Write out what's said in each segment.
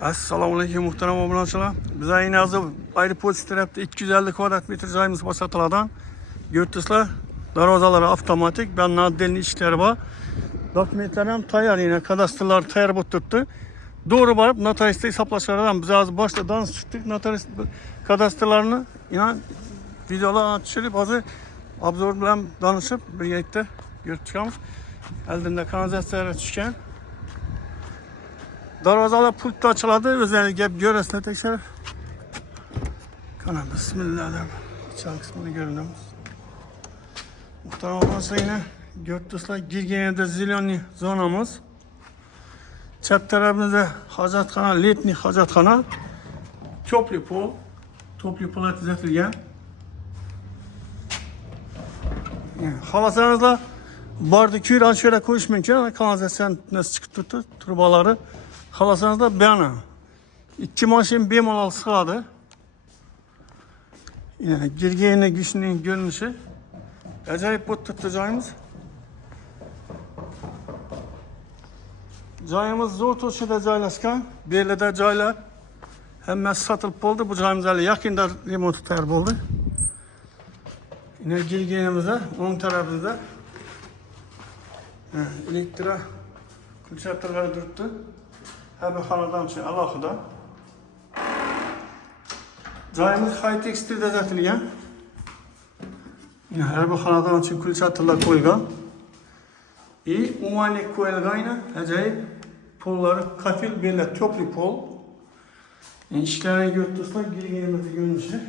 Assalomu alaykum muhtaram obunachilar. Bizlar yine hozir aeroport tarafda 250 kvadrat metr joyimiz bor sotiladigan. Ko'rdingizlar, darvozalari avtomatik, bu yerda отдельный ishlari bor. Dokumentlar ham tayyor, yine kadastrlar tayyor bo'lib turibdi. Doğru borib notariusda hisoblashlardan biz hozir boshdan chiqdik. Notarius kadastrlarni yine videolar tushirib, hozir obzor bilan danışib birgalikda ko'rib chiqamiz. Oldinda kanalizatsiyaga tushgan. Darvazalar pultda açıldı. Özellikle göresine tekrar. Kanal bismillahirrahmanirrahim. İçeri kısmını görünüyoruz. Muhtemelen olmazsa yine gördüğünüzler girgenede ziloni zonamız. Çap tarafımızda hacathana, letni hacathana. Toplu pol. Toplu pola düzeltilgen. Halasanızla barbekü şöyle koyuş mümkün. Kanalizasyon nasıl çıktı turbaları. Halasanızda bana 2 maşin bemalol sığadı. Yine girgeyine güçlüğün görünüşü. Acayip bu tuttu joyimiz. Joyimiz zor to'shida joylashgan. Belida joylar hammasi sotib bo'ldi. Bu joyimiz hali yaqinda remont tayyor bo'ldi. Yine girgeynimizde o'ng tarafimizda elektrik kulchatorlari turibdi. Her bir xonadon uchun alohida. Joyimiz high tekstilda zatilgan. Her bir xonadon uchun kulchatorlar qo'yilgan. Umumiylik qo'yilgan, ajoyib pollari kafil belli topli pol. İşlerini gördüğünüzde girgenimizde görünüşü.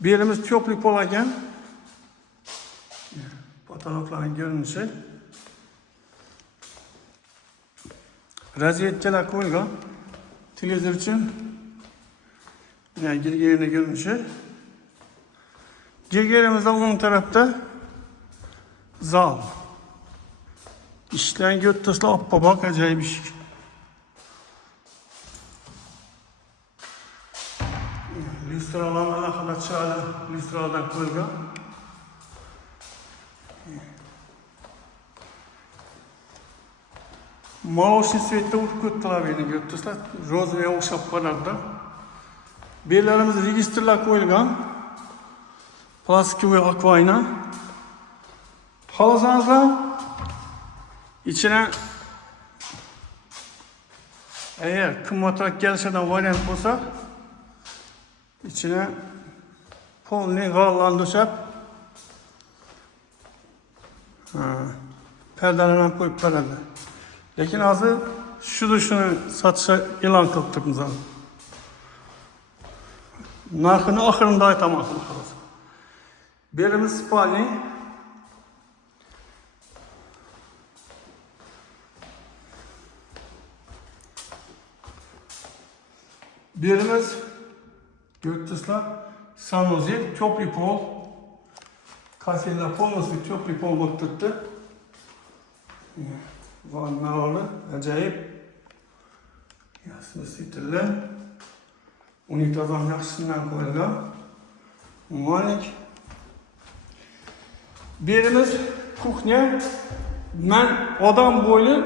Bir yerimiz topli pol ekan. Patologların görünüşü. Raziyetçiler koyulgan. Televizor için girgenine görünüşü. Girgenimizde onun tarafta zal. İşlerini gördüğünüzde bak acayip iş. Lüstralarla alakalı çağla lüstralardan koyulgan. Молочный цветте o'tib beni gördüler. Rozmaya o'xshab qoladi. Bellarimiz registrlar qo'yilgan. Plastik akvayna. Xolasanızlar içine eğer qimmatroq kelishadigan variant bo'lsa, içine polni g'allan döşep perdelerden koyup beradi. Lekin hozir shuni sotishga e'lon qilib turibmiz. Narxini oxirinda aytaman xolos. Belimiz spalni. Belimiz gördüğünüzler sanuzel topli pol. Kafeler polnosli topli pol bo'lib turibdi. Vannaları acayip. Yaslı sitiller. Unitazam yaxshisidan qo'yilgan. Monik. Birimiz kuxnya. Men odam bo'yli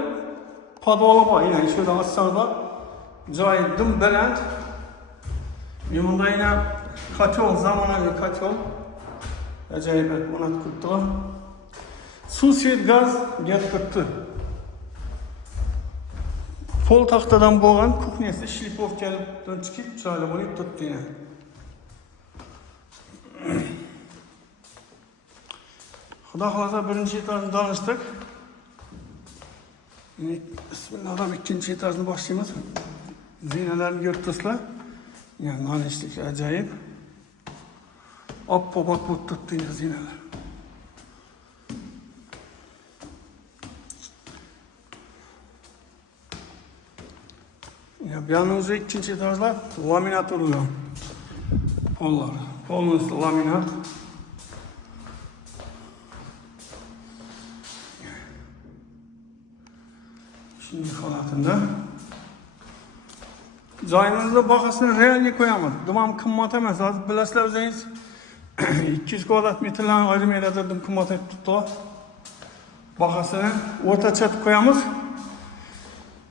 podvoli bor. Yine şöyle açsanızlar. Joyi dim baland. Bunda yine kaçol, zamonaviy kaçol. Acayip o'rnatib qo'yibdilar. Suv, svet, gaz gap turibdi. Pol taxtadan bo'lgan kuxnyasi shlipovkadan chiqib chiroyli bo'lib turibdi yana. Xudo xolasa birinchi etajni tanishdik. Bismillah, ikkinchi etajni boshlaymiz. Zinalarni ko'rdingizlar. Yani nonishlik ajoyib. Oppoq bo'lib turibdi zinalar. Yanımızda ikinci etajlar laminat oluyor. Pollar. Polumuz laminat. Şimdi halatında. Joyimizda bahasini realga qo'yamiz. Dumam qimmat emas. Hozir bilasizlar o'zingiz 200 kvadrat metrlarni ayrim yerlarda dim qimmat etib turibdi. Bahasini o'rtacha qo'yamiz.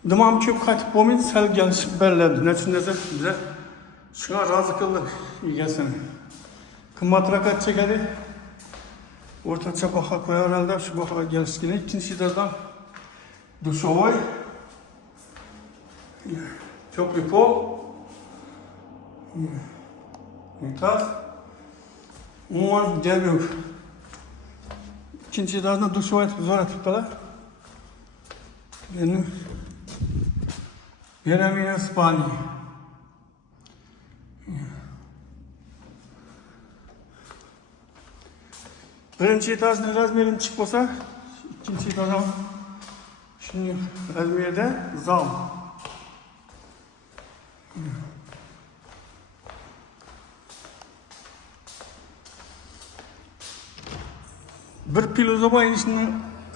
Dimam köp qaytib bo'lmaydi, sal kelishib beriladi. Nechun desa, biza shunga rozi qildik egasini. Qimmatroq chekadi. O'rtacha baho qo'yaveradi, shu bahoga kelishgina ikkinchi etajdan dushovoy. Теплый пол. Унитаз. Umuman gap yo'q. İkinci etajda dushovoy zo'ratibdilar. Endi Beramina spalni. Birinchi etajning razmerini chiqib bo'lsa, ikkinchi etajdan shuning razmerida zal. Bir pilozoba inishni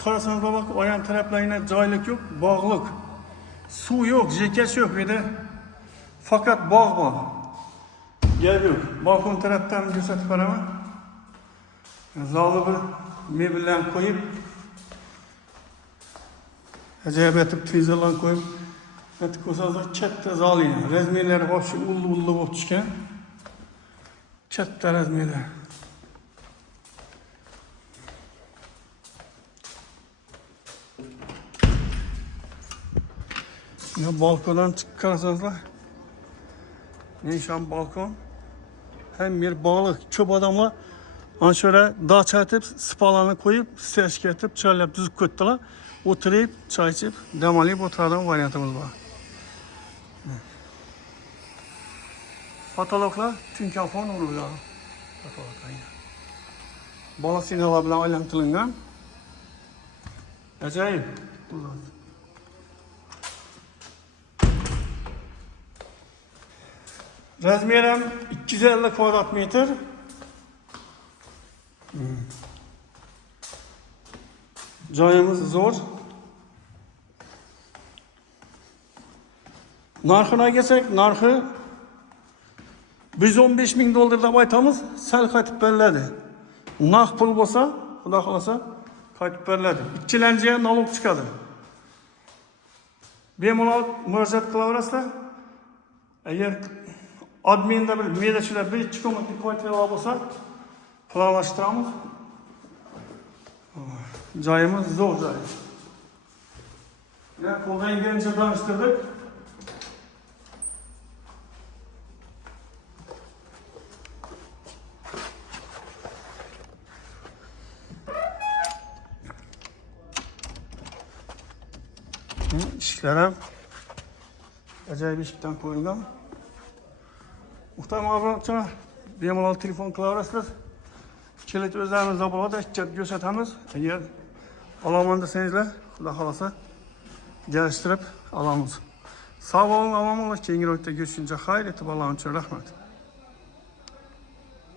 qarasangiz bak, oyan taraflarına joylik yo'q, bog'liq. Suv yo'q, jekash yo'q edi. Faqat bog' bor. Gap yo'q. Balkon tarafdan ko'rsatib beraman. Zalni bir mebellarni qo'yib, ajoyib etib televizorlarni qo'yib, ko'rsatsa katta zal yana. Razmerlari o'sha ulli bo'lib tushgan. Katta razmerlar. Ya balkondan çıkıp qarasangizlar, nishon balkon. Hem bir bog'liq, ko'p odamlar ana shunday dacha etib, spalarni qo'yib, stechka etib, choylab tuzib qo'ydilar. O'tirib, choy ichib, dam olib o'tiradigan variantimiz bor. Fotologlar tinkalfon urilgan. Bola sinalar bilan aylantirilgan. Ajoyib. Razmerim 250 kvadrat metr. Joyimiz zo'r. Narxini kelsak, narxi $115.000 deb aytamiz, sal qaytib beriladi. Naqd pul bo'lsa, xudo xolasa qaytib beriladi. Ikkilanchiga налог chiqadi. Bemalol murojaat qilaverasizlar. Agar adminda bir medachilar bir ikki komnatli kvartiralar bo'lsa, planlashtiramiz. Joyimiz zo'r joy. Ya qo'ldan kelgancha tanishtirdik. Eshiklar ham ajoyib eshikdan qo'yilgan. Muhtaram obunachilar, bemalol telefon qilaverasizlar. Kilit o'zlarimizda bo'ladi, hujjat ko'rsatamiz. Agar olaman desangizlar, xudo xolasa kelishtirib olamiz. Sog' bo'ling, omon bo'ling. Keyingi ro'yxatda ko'rishguncha xayr, e'tiborlaringiz uchun rahmat.